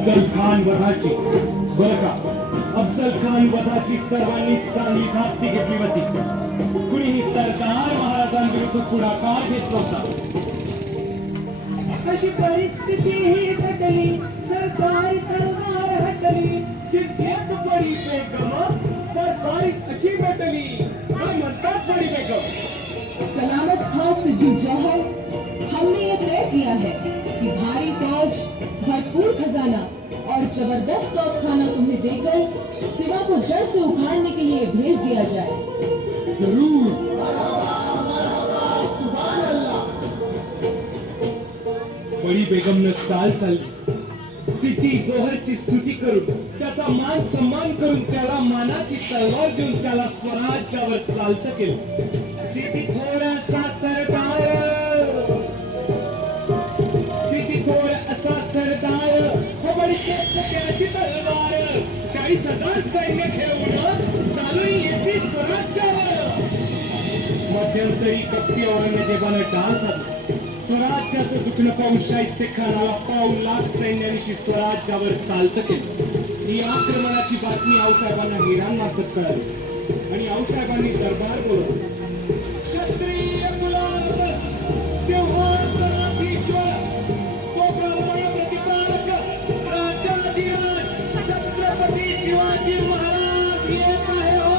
अफजल खान वधाची बरं का, अफजल खान वधाची सर्वांनी चांगली धास्ती घेतली होती. कुणीही सरकार महाराजांविरुद्ध पुढाकार घेत नव्हता. अशी परिस्थिती ही घडली, सरकार करणार हटली, चिंतेत पडी बेगम, सरकारी अशी भेटली. काय म्हणतात पडी बेगम? सलामत खां सिद्दी जौहर, हमने ये तय किया है कि भारी फौज, भरपूर खजाना और जबरदस्त तोपखाना तुम्हें देकर सिवा को जड़ से उखाड़ने के लिए भेज दिया जाए. जरूर. बडी बेगमनं चाल चालली. सिद्दी जोहरची स्तुती करून, त्याचा मान सन्मान करून, त्याला मानाची तलवार देऊन त्याला स्वराज्यावर चालतं केलं. सिद्दी थोडासा सरदार, सिद्दी थोडासा सरदार, बडीशेप त्याची तलवार, 40,000 सैन्य घेऊन चालू येते स्वराज्यावर. मध्यंतरी कप्ती औरंगजेबानं डाळ साधला. स्वराज्याचं दुखणं पाहून शाहिस्ते खानाला 5,00,000 सैन्यानिशी स्वराज्यावर चालतं केलं. ही आक्रमणाची बातमी आऊसाहेबांना हिरांमार्फत कळाली आणि आऊसाहेबांनी दरबार बोलवला. क्षत्रिय कुलात तेव्हा प्रतापीश्वर, तो ब्राह्मण प्रतिपालक, राजाधिराज छत्रपती शिवाजी महाराज येत आहे हो.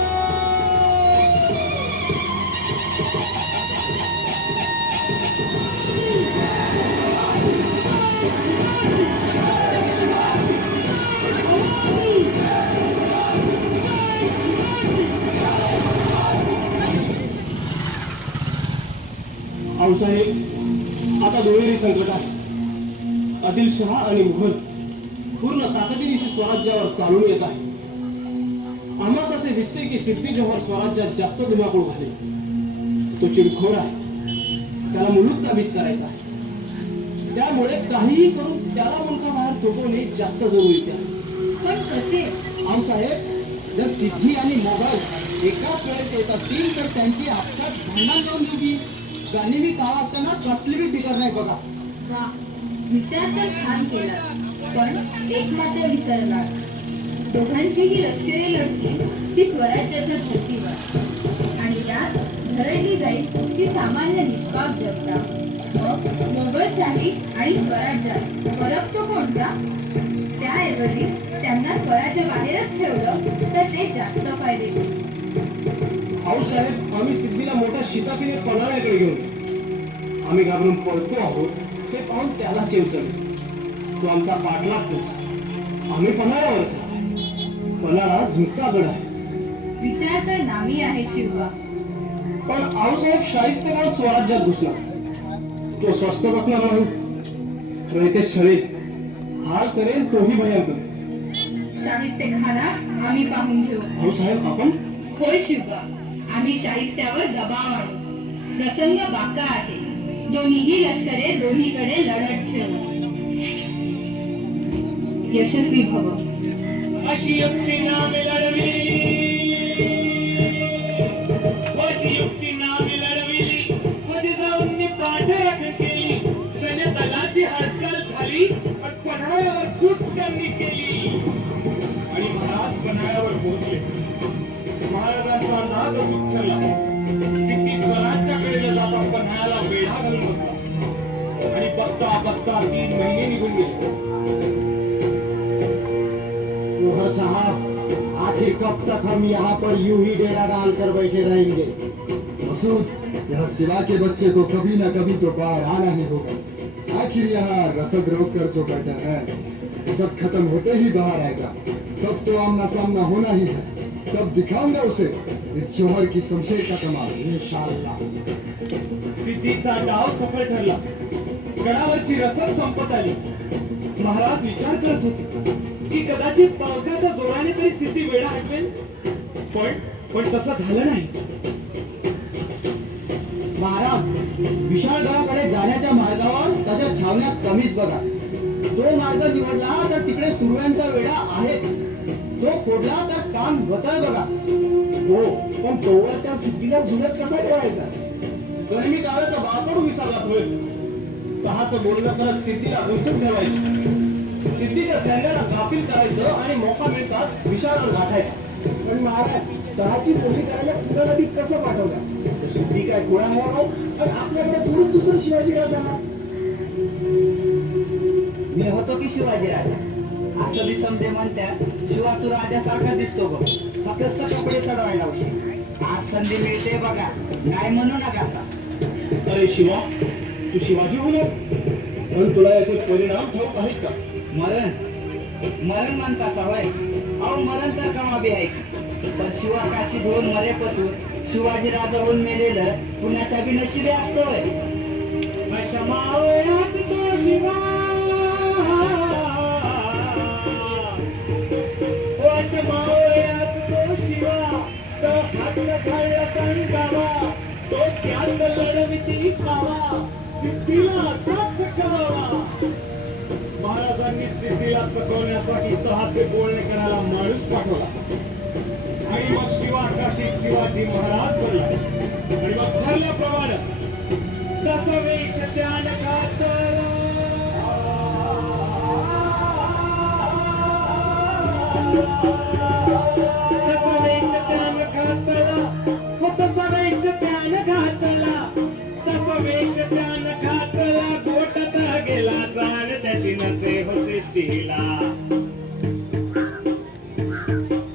आऊसाहेब, आता दुहेरी संकटात आदिलशहा आणि मुघल पूर्ण ताकदीनिशी स्वराज्यावर चालून येत आहे. आम्हास असे दिसते की सिद्दी जोहर स्वराज्यात जास्त धुमाकूळ घाले. तो चिडखोर आहे, त्याला मुलूक काबीज करायचा आहे. त्यामुळे काहीही करून त्याला मुलखाबाहेर थोपवणे जास्त जरुरीचे आहे. पण कसे? आऊसाहेब, जर सिद्धी आणि मोगल एकाच वेळेत येत असतील तर त्यांची आपसात भांडण लावून देऊ. गाणीवी कावा असताना कसली बी बिगर नाही बघा. वा, विचार तर छान केला, पण एक मात्र विसरला. दोघांचीही लष्करे लढतील ती स्वराज्याच्या धर्तीवर, आणि यात धरणी जाईल ती सामान्य निष्पाप जनता. मग मोगलशाही आणि स्वराज्यात फरक तो कोणता? त्याऐवजी त्यांना स्वराज्य बाहेरच ठेवलं तर ते जास्त फायदेशीर. आऊसाहेब, आम्ही सिद्धीला मोठ्या शिताफीने पन्हाळ्याकडे घेऊन आम्ही घाबरून पळतो आहोत हे पाहून त्याला चेवचल. तो आमचा पाठलाग करतो. आम्ही पन्हाळ्यावरच आहे. पन्हाळा झुंजता गड आहे. विचार तर नामी आहे शिवबा. पण आऊसाहेब, शाहिस्तेखान स्वराज्यात घुसला. तो स्वस्त बसणार नाही. रयते छळेल, हाल करेल, तोही भयंकर. शाहिस्ते खानास आम्ही पाहून घेऊ. आऊसाहेब, आपण होय शिवबा, आम्ही शाहिस्त्यावर दबाव आणू. प्रसंग बाका आहे. दोन्हीही लष्करे दोन्हीकडे लढत ठेवू. यशस्वी भव. अशी युक्ती नामे लढविली, अशी युक्ती नामे लढविली, म्हणजे जाऊन पाठराखण केली. सैन्य दलाची हालचाल झाली, पण पन्हाळ्यावर घुसखोरी केली आणि महाराज पन्हाळ्यावर पोहोचले. महाराजांचा नाद उठला. सिद्धी स्वराज्याकडे न जाता पन्हाळ्याला वेढा घालून बसला आणि बघता बघता 3 महिने निघून गेले. जोहर साहब, आखिर कब तक हम यहाँ पर यूं ही डेरा डालकर बैठे रहेंगे? मसूद, यह सिवा के बच्चे को कभी न कभी तो बाहर आना ही होगा. आखिर यहाँ रसद रोक कर जो बैठा है, रसद खत्म होते ही बाहर आएगा. तब तो आमना सामना होना ही है. तब दिखाऊंगा उसे इस जौहर की शमशेर का कमाल. इंशाअल्लाह. सिद्धीचा डाव सफल ठरला. गडावरची रसद संपत आली. महाराज विचार करत होते की कदाचित पावसाच्या जोराने तरी सिद्धी वेळा हटवेल, पण तसं झालं नाही. महाराज, विशाळगडाकडे जाण्याच्या मार्गावर त्याच्या छावण्या कमीच बघा. तो मार्ग निवडला तर तिकडे सुरव्यांचा वेढा आहे. तो फोडला तर काम होतंय बघा. हो, पण तोवर त्या सिद्धीला जुलत कसा ठेवायचा? तर मी गावाचा बापड विसरला होय. तहाचं बोलणं करत सिद्धीला गुंतून ठेवायचं. सिद्धीच्या सैन्याला हासील करायचं आणि मोका मिळताच विशाळगड गाठायचा. पण महाराज तळाची बोली करायला पुन्हा नदीत कसं पाठवलं? तशी ती काय गोळा आहे राव? पण आपल्याकडे थोडंच दुसरं शिवाजी राजा. मी होतो की शिवाजी राजा. असं बी समजे म्हणत्यात शिवा तू राजासारखा दिसतो बघ, फक्त कपडे चढवायला उशीर. आज संधी मिळते बघा, नाही म्हणू नका असा. अरे शिवा, तू शिवाजी होणार, पण तुला याचे परिणाम ठाऊक आहेत का? मरण मरण म्हणता सवय. अहो मरण तर कमा बी आहे, पण शिवा काशी धुवून मरे पतून शिवाजी राजा होऊन मेलेलं पुण्याच्या बी नशिबी असतं होय. अशा मावळ्यात तो शिवा, ओ अशा मावळ्यात तो शिवा, तो हात घालला संगावा, तो त्यात लढविती कावा, सिद्धीला साथ कमावा. महाराजांनी सिद्धीला चकवण्यासाठी तहाचे बोलणे करायला माणूस पाठवला आणि मग शिवा काशीत शिवाजी महाराज बनला. आणि मग ठरल्याप्रमाणे त्याचा वेश त्यान घातला, त्याचा वेश त्यान घातला, तसा वेश त्यान घातला, तसा वेश त्यान घातला, गोटाचा गेला जाण त्याची नसे हो सिद्धीला.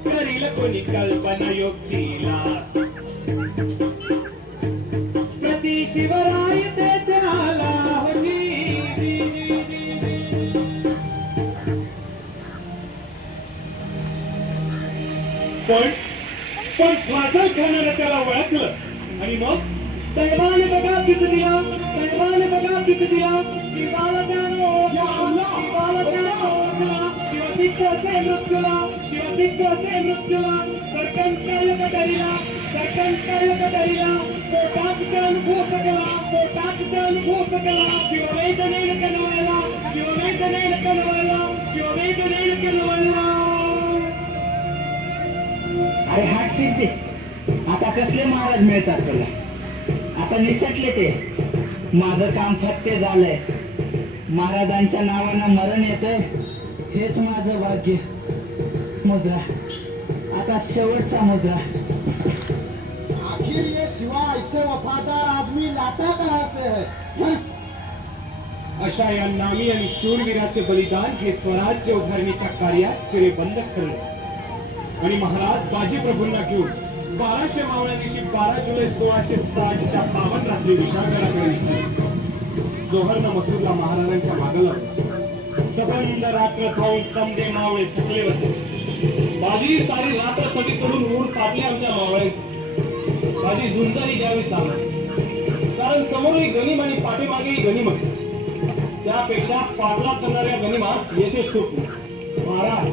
करील कोणी कल्पना युक्तीला, प्रति शिवराय तेथे आला हो जी, जी, जी, जी, जी. पण फासल खाणारा त्याला ओळखलं आणि मग दैवाने बघा किती दिला, दैवाने बघा किती दिला, शिवाला त्यानं ओळखला, शिवाला त्यानं ओळखला, शिवसिद्धचे मृत्यूला, शिवसिद्धचे मृत्यूला, सरकंकाळ कटरीला, सरकंकाळ कटरीला, पोटात जण घोसकला, पोटात जण घोसकला, शिववेदनेन कनवायला, शिववेदनेन कनवायला, शिववेदनेन कनवायला. अरे हात सिद्धी, आता कसले महाराज मिळतात तुला? आता निसटले ते. माझं काम फत्ते झालंय. महाराजांच्या नावानं मरण येतंय, हेच माझं भाग्य. मुद्रा, आता शेवटचा मुद्रा. आखिर ये शिवा ऐसे वफादार आदमी लाता कहाँ से है? हाँ? अशा या नामी आणि शूरवीराचे बलिदान हे स्वराज्य उभारणीच्या कार्यात चिरेबंद ठरले आणि महाराज बाजीप्रभूंना घेऊन 1200 मावळ्यांदिवशी 12 जुलै 1660च्या पावन रात्री विशाळगडाकडे जोहरनं मसूरला महाराजांच्या मागं लागला. सबंध रात्र खाऊन समदे मावळे थकले होते. बाजी सारी रात्र तटी चढून ऊर तापले आमच्या मावळ्यांचे. बाजी झुंजारी द्यावीच लागली, कारण समोरही गनिम आणि पाठीमागेही गनिमच. त्यापेक्षा पाठला करणाऱ्या गनिमास येथेच ठोकू. महाराज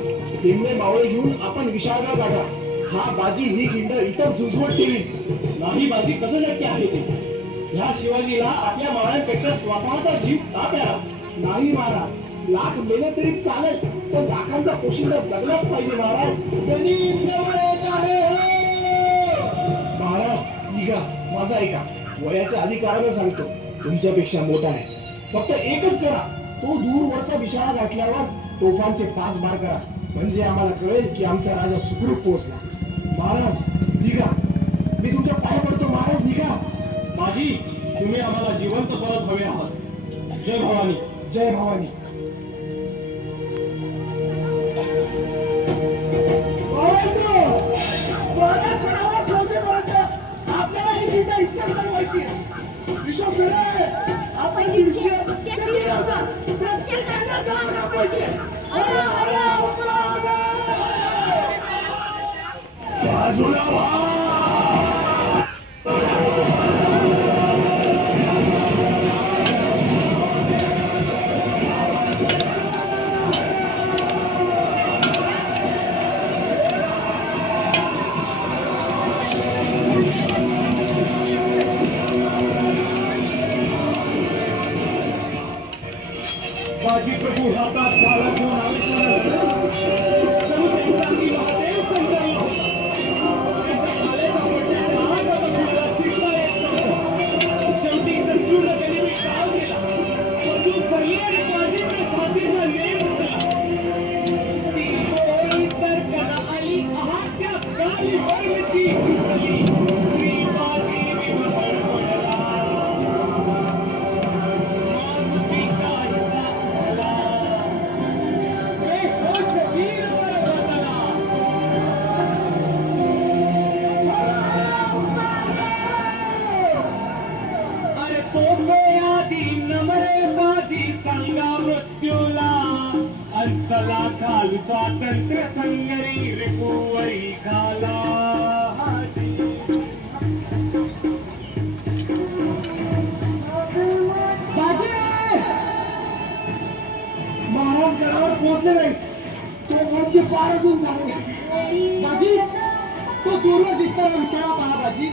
तेमने मावळे घेऊन आपण विशाळगड गाठा. हा बाजी ही गिंड इतर झुंजवत ठेवी नाही. बाजी कसं शक्य आहे ते? ह्या शिवाजीला आपल्या मावळ्यांपेक्षा स्वतःचा जीव का प्यारा? नाही महाराज, लाख मेले तरी चालेल, पण लाखांचा पोशिंदा जगलाच पाहिजे महाराज. गनिम जवळ येत आहे हो. महाराज निघा, माझा ऐका. वयाच्या अधिकारानं सांगतो, तुमच्यापेक्षा मोठा आहे. फक्त एकच करा, तो दूरवरचा विशाळा गाठल्यावर तोफांचे 5 बार करा, म्हणजे आम्हाला कळेल की आमचा राजा सुखरूप पोहोचला. महाराज निघा, मी तुमच्या पाय पडतो. महाराज निघा. बाजी, तुम्ही आम्हाला जिवंत परत हवे आहात. जय भवानी, जय भवानी. आपल्याला ही गिंड इतक्या बनवायची. विश्वास आहे, आपण ही विषय प्रत्येकाला गावाला पाहिजे. हर हर बाजूला व्हा. बाजी प्रभू हातात भाला घेऊन आवेशानं जणू त्यांचा जीव हातेल समजावला. त्यांच्या भाल्याचा पडण्याचा हात आता कुणाला शिकता येत नव्हतं. शेवटी संपूर्ण गनिमी काव केला. बंदूक भरली आणि बाजीच्या छातीचा नेम उठला. आला काल स्वातंत्र्य संगरी रिपुवरी खाला महाराज गडावर पोहोचले नाही तो वरचे पार अजून झाले बाजी तो दूरवर दिसताना विशाळा पहा बाजी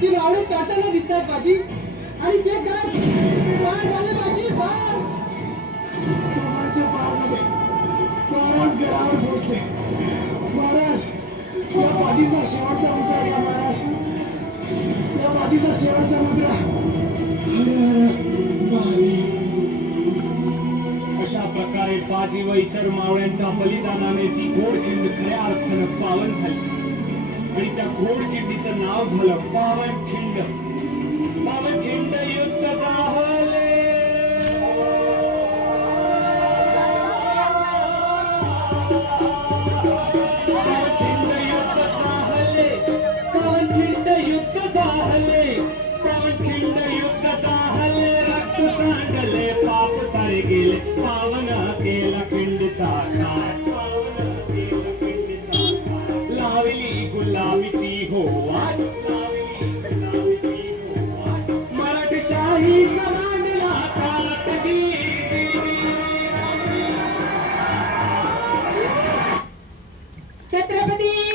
ती मावळी काटाला दिसतात बाजी आणि ते गड पार झाले बाजी पार पार झाले महाराज गडावर पोहोचले महाराज या बाजीचा शेवटचा मुद्रा घ्या महाराज या बाजीचा शेवटचा मुद्रा अशा प्रकारे बाजी व इतर मावळ्यांच्या बलिदानाने ती घोडखिंड खऱ्या अर्थानं पावन झाली आणि त्या घोडखिंडीचं नाव झालं पावनखिंड. पावनखिंड युद्ध झाले पावनखिंड युद्ध झाले पावनखिंड युद्ध झाले पावनखिंड युद्ध झाले रक्त सांडले पाप सारे गेले पावन केला खिंडीचा घाट लावली गुलाबीची हो वाट मराठशाही कमांडला ताकदी छत्रपती